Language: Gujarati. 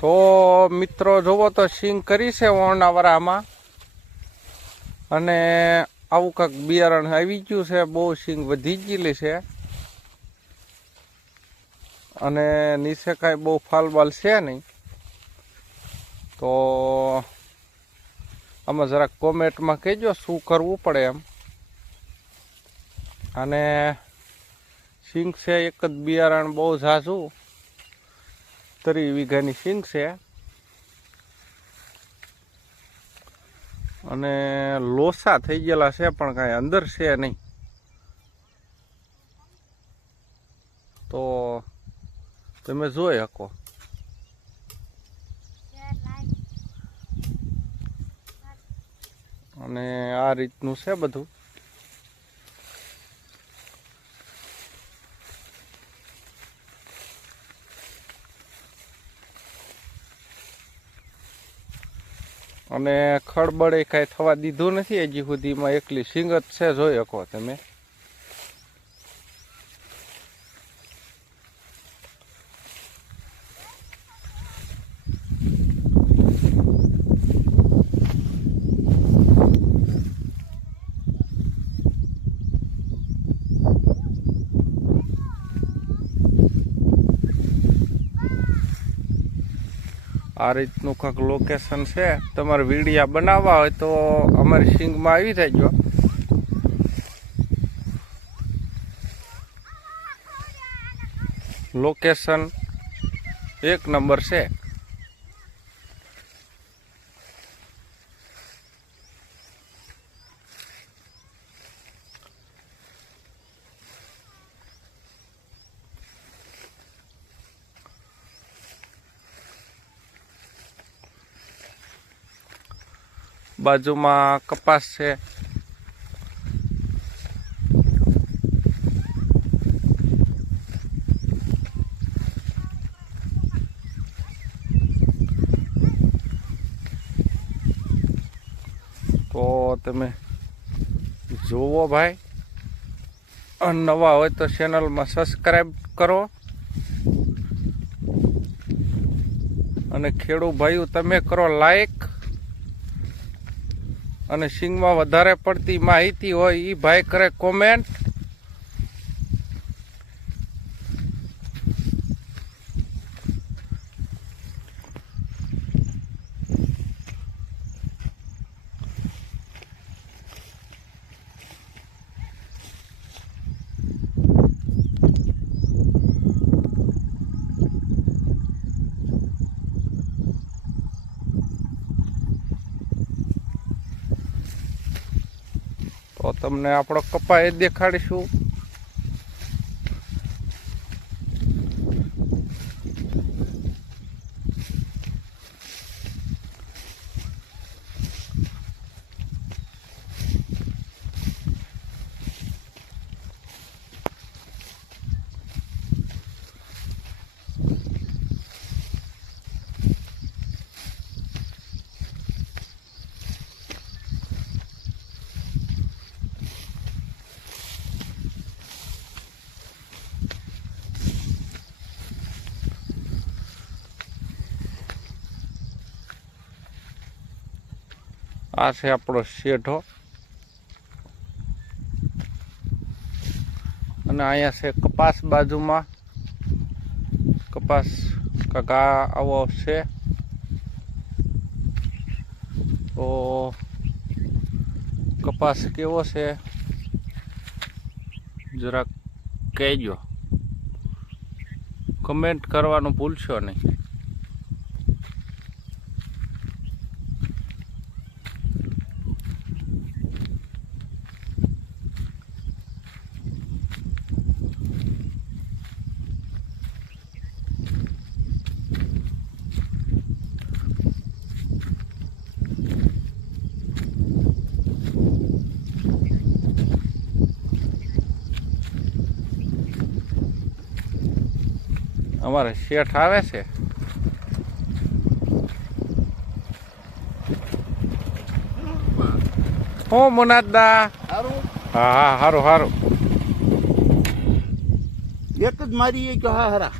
તો મિત્રો, જુઓ તો સિંગ કરી છે ઓરણાવાળામાં અને આવું કાંક બિયારણ આવી ગયું છે, બહુ સિંગ વધી ગયેલી છે. અને નીચે કાંઈ બહુ ફાલબાલ છે નહીં. તો આમાં જરાક કોમેન્ટમાં કહેજો શું કરવું પડે એમ. અને સિંગ છે એક જ બિયારણ બહુ ઝાઝું. ત્રીસ વીઘાની સિંગ છે. અને લોસા થઈ ગયેલા છે, પણ કાંઈ અંદર છે નહીં. તો તમે જોઈ શકો. અને આ રીતનું છે બધું. અને ખળબળે કાંઈ થવા દીધું નથી હજી સુધીમાં. એકલી સિંગત છે જોઈ શકો તમે. આ રીતનું કંઈક લોકેશન છે. તમારે વીડિયા બનાવવા હોય તો અમારી સિંગમાં આવી જજો લોકેશન એક નંબર છે. બાજુમાં કપાસ છે. તો તમે જોવો ભાઈ નવા હોય તો ચેનલમાં સબસ્ક્રાઈબ કરો. અને ખેડૂત ભાઈઓ, તમે કરો લાઈક અને સિંગમાં વધારે પડતી માહિતી હોય એ ભાઈ કરે કોમેન્ટ તો તમને આપણો કપાય દેખાડીશું. આ છે આપણો શેઢો. અને અહીંયા છે કપાસ બાજુમાં. કપાસ કાકા આવો છે. તો કપાસ કેવો છે? જરાક કહેજો. કમેન્ટ કરવાનું ભૂલશો નહીં. અમારે શેઠ આવે છે. હું મુનાદા હા હા સારું સારું એક જ મારી એ કહો હા હરા.